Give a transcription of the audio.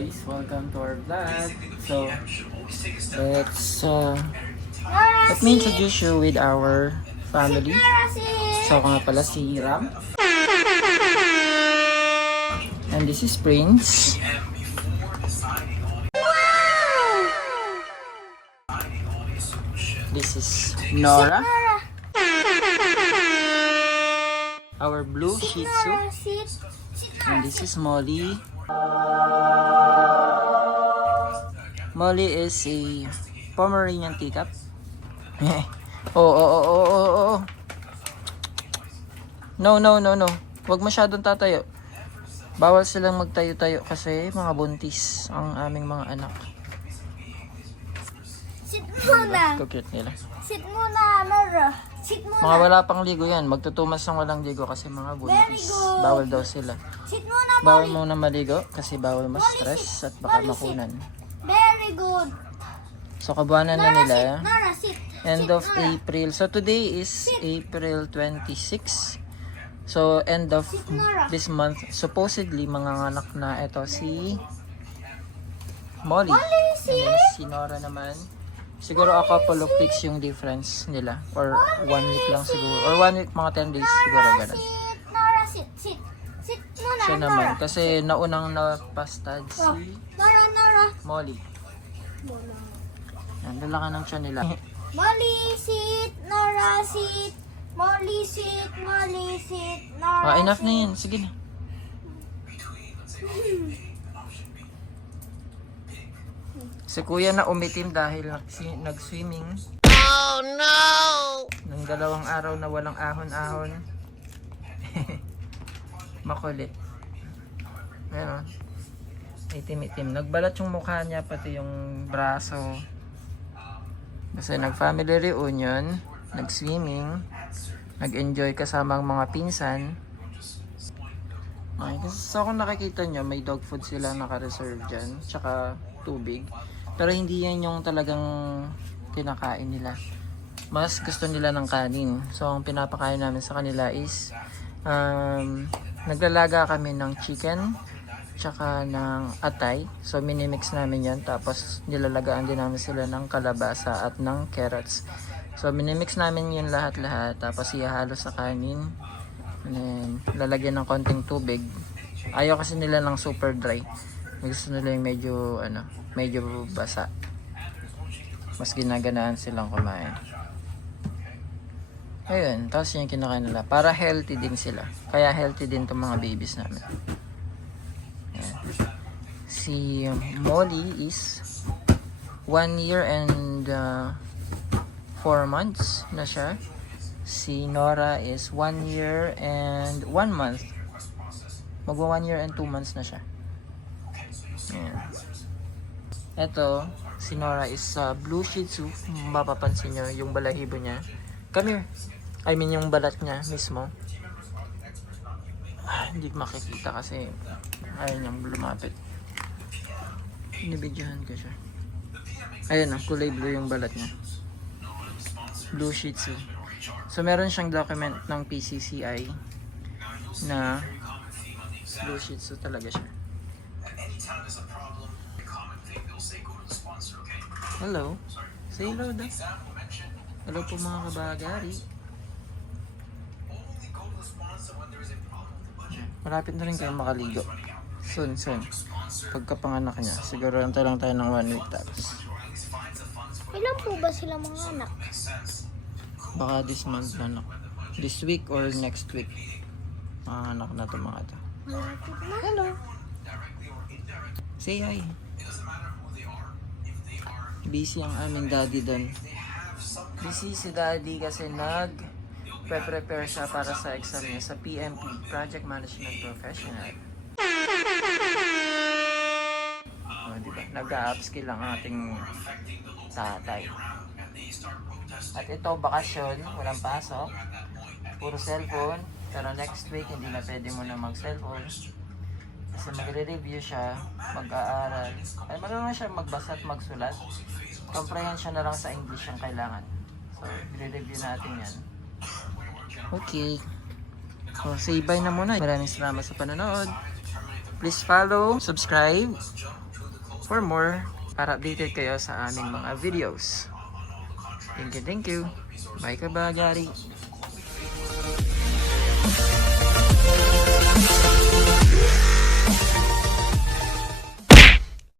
guys, welcome to our vlog. So, let me introduce you with our family. So, ako nga pala si Ram. And this is Prince. This is Nora. Our blue Shih Tzu. And this is Molly. Molly is a Pomeranian teacup. Oh. No. Huwag masyadong tatayo. Bawal silang magtayo-tayo kasi mga buntis ang aming mga anak. Sit muna. Cute nila. Sit muna, Nora. Sit muna. Mga wala pang ligo yan. Magtutumas ng walang ligo kasi mga buntis. Bawal daw sila. Sit muna, Bawal Molly. muna maligo kasi bawal ma-stress at baka makunan. Very good. So kabuanan na nila. Nora, sit. End Sit, of Nora. April. So today is April 26. So end of this month, supposedly manganganak na ito si Molly. And then si Nora naman. Siguro a couple of weeks yung difference nila. Or 1 week lang siguro. Or 1 week, mga 10 days siguro ganun. Nora, sit. Sit muna, Siya Nora. naman. Kasi naunang napastad si Nora. Molly. Yan, lalaki ng tiyan nila. Molly, sit. Nora, sit. Molly, sit. Nora, Enough na yun. Sige na. Si kuya na umitim dahil nag-swimming. Oh no! Nang 2 araw na walang ahon-ahon. Makulit. Ayan o. Itim-itim. Nagbalat yung mukha niya, pati yung braso. Kasi nag-family reunion, nag-swimming, nag-enjoy kasama ang mga pinsan. Okay, kasi sa kung nakikita nyo, may dog food sila naka-reserve dyan, tsaka tubig. Pero hindi yan yung talagang kinakain nila. Mas gusto nila ng kanin. So ang pinapakain namin sa kanila is naglalaga kami ng chicken tsaka ng atay. So minimix namin yan. Tapos nilalagaan din namin sila ng kalabasa at ng carrots. So minimix namin yun lahat-lahat. Tapos ihalo sa kanin. And then lalagyan ng konting tubig. Ayaw kasi nila ng super dry. Gusto nila yung medyo basa. Mas ginaganaan silang kumain. Ayun, tapos yung kinakain nila. Para healthy din sila. Kaya healthy din itong mga babies namin. Ayan. Si Molly is 1 year and 4 months na siya. Si Nora is 1 year and 1 month. Magwa 1 year and 2 months na siya. Ayan. Ito, si Nora is blue Shih Tzu. Mapapansin nyo yung balahibo niya. Come here. I mean yung balat niya mismo. Hindi makikita kasi ayaw niyang lumapit. Nibidyohan ko siya. Ayun, kulay blue yung balat niya. Blue Shih Tzu. So meron siyang document ng PCCI na blue Shih Tzu talaga siya. Hello. Say hello daw. Hello po mga kabagari. Malapit na rin kayo makaligo. Soon. Pagkapanganak niya. Siguro antay lang tayo ng 1 week tapos. Ilan po ba sila mga anak? Baka this month na. This week or next week. Mga anak na ito mga ito. Hello. Say hi. Busy ang aming daddy doon. Busy si daddy kasi prepare siya para sa exam niya sa PMP, Project Management Professional. Diba? Nag-upskill ang ating tatay. At ito, bakasyon, walang pasok, puro cellphone, pero next week hindi na pwede mo na mag-cellphone. Kasi magre-review siya, mag-aaral. Ay, marunong siya magbasa at magsulat. Comprehension na lang sa English ang kailangan. So, i-review natin yan. Okay. So, say bye na muna. Maraming salamat sa panonood. Please follow, subscribe, for more para updated kayo sa aming mga videos. Thank you, thank you. Bye ka ba, Gary?